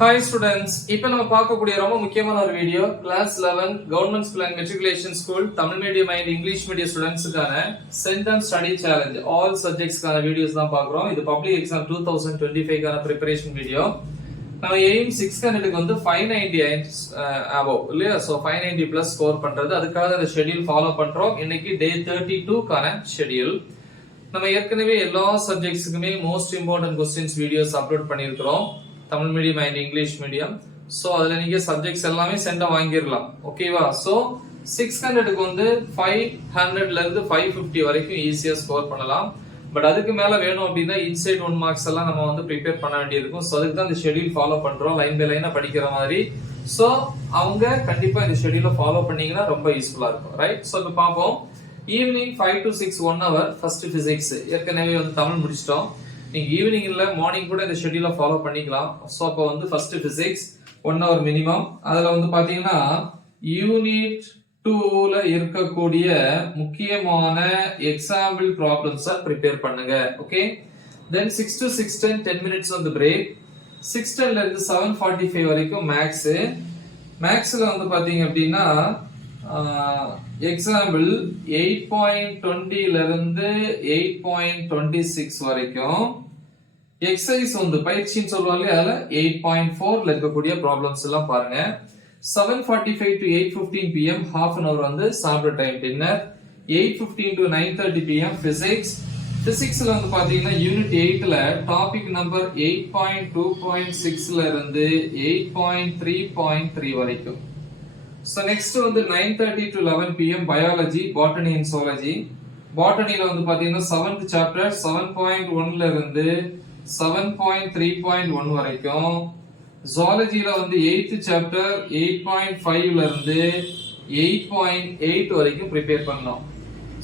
Hi students, இப்போ நம்ம பார்க்கக்கூடிய ரொம்ப முக்கியமான ஒரு video class 11 government school and matriculation school Tamil medium and English medium ஸ்டூடெண்ட்ஸ்க்கான சென்டம் ஸ்டடி சேலஞ்ச் ஆல் சப்ஜெக்ட்ஸ்க்கான வீடியோஸ் தான் பார்க்குறோம். இது பப்ளிக் எக்ஸாம் 2025 கான ப்ரிப்பரேஷன் வீடியோ. நம்ம எய்ம் 600க்கு வந்து 590 above இல்லையா? சோ 590 பிளஸ் ஸ்கோர் பண்றது, அதுக்காக அந்த ஷெட்யூல் ஃபாலோ பண்றோம். இன்னைக்கு டே 32 கான ஷெட்யூல். நம்ம ஏற்கனவே எல்லா சப்ஜெக்ட்ஸ்க்குமே most important questions videos upload பண்ணியிருக்கிறோம். Tamil medium and English medium. So அதுல நீங்க சப்ஜெக்ட்ஸ் எல்லாமே சென்டா வாங்கிரலாம். ஓகேவா? சோ 600க்கு வந்து 500ல இருந்து 550 வரைக்கும் ஈஸியா ஸ்கோர் பண்ணலாம். பட் அதுக்கு மேல வேணும் அப்படின்னா இன்சைட் 1 மார்க்ஸ் எல்லாம் நம்ம வந்து ப்ரிப்பேர் பண்ண வேண்டியிருக்கும். சோ அதுக்கு தான் இந்த ஷெட்யூல் ஃபாலோ பண்றோம், லைன் பை லைனா படிக்கிற மாதிரி. சோ அவங்க கண்டிப்பா இந்த ஷெட்யூலை ஃபாலோ பண்ணீங்கன்னா ரொம்ப யூஸ்ஃபுல்லா இருக்கும். ரைட்? சோ இப்ப பாப்போம். Evening 5 to 6 1 hour first physics. ஏற்கனவே வந்து தமிழ் முடிச்சிட்டோம். நீங்க ஈவினிங் இல்ல மார்னிங் கூட இந்த ஷெட்யூலை ஃபாலோ பண்ணிக்கலாம். சோ அப்ப வந்து ஃபர்ஸ்ட் பிசிக்ஸ் 1 hour மினிமம். அதுல வந்து பாத்தீங்கன்னா யூனிட் 2ல இருக்கக்கூடிய முக்கியமான எக்ஸாம்பிள் ப்ராப்ளம்ஸ் ப்ரிப்பேர் பண்ணுங்க. Okay? Then 6 to 6:10 10 minutes on the break. 6:10ல இருந்து 7:45 வரைக்கும் மேக்ஸ். மேக்ஸ்ல வந்து பாத்தீங்க அப்படின்னா எக்ஸாம்பிள் 8.20ல இருந்து 8.26 வரைக்கும் எக்ஸசைஸ் வந்து பயிற்சின்னு சொல்லுவாங்க இல்லையா, அதுல 8.4ல இருக்கக்கூடிய ப்ராப்ளம்ஸ் எல்லாம் பாருங்க. 7:45 to 8:15 pm half an hour வந்து சாப்பிட்ற time dinner. 8:15 to 9:30 pm physics. பிசிக்ஸ்ல வந்து பாத்தீங்கன்னா யூனிட் 8ல டாபிக் நம்பர் 8.2.6ல இருந்து 8.3.3 வரைக்கும். So next வந்து 9:30 to 11 pm biology, botany and zoology. botanyல வந்து பாத்தீங்கன்னா 7th chapter 7.1ல இருந்து 7.3.1 வரைக்கும். zoologyல வந்து 8th chapter 8.5ல இருந்து 8.8 வரைக்கும் ப்ரிப்பேர் பண்ணோம்.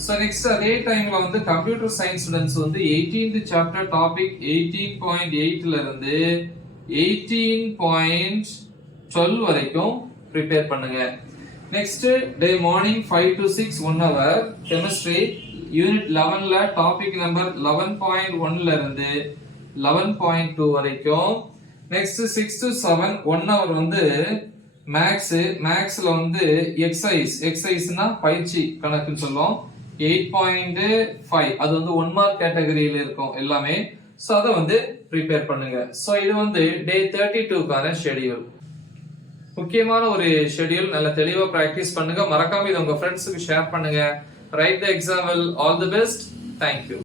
So next அதே டைம்ல வந்து கம்ப்யூட்டர் சயின்ஸ் ஸ்டூடண்ட்ஸ் வந்து 18th chapter டாபிக் 18.8ல இருந்து 18.12 வரைக்கும் ப்ரிப்பேர் பண்ணுங்க. Next day morning 5 to 6 1 hour chemistry unit 11ல டாபிக் நம்பர் 11.1ல இருந்து 11.2 வரைக்கும். நெக்ஸ்ட் 6 to 7 1 hour வந்து மேக்ஸ். மேக்ஸ்ல வந்து எக்ஸசைஸ்னா பயிற்சி கணக்குன்னு சொல்லுவோம். 8.5 அது வந்து 1 மார்க் கேட்டகரியில இருக்கும் எல்லாமே. சோ அத வந்து ப்ரிப்பேர் பண்ணுங்க. சோ இது வந்து டே 32 கான ஷெட்யூல். முக்கியமான ஒரு ஷெட்யூல். நல்ல தெளிவா பிராக்டிஸ் பண்ணுங்க. மறக்காம இத உங்க ஃப்ரெண்ட்ஸ்க்கு ஷேர் பண்ணுங்க. Right the example. All the best. Thank you.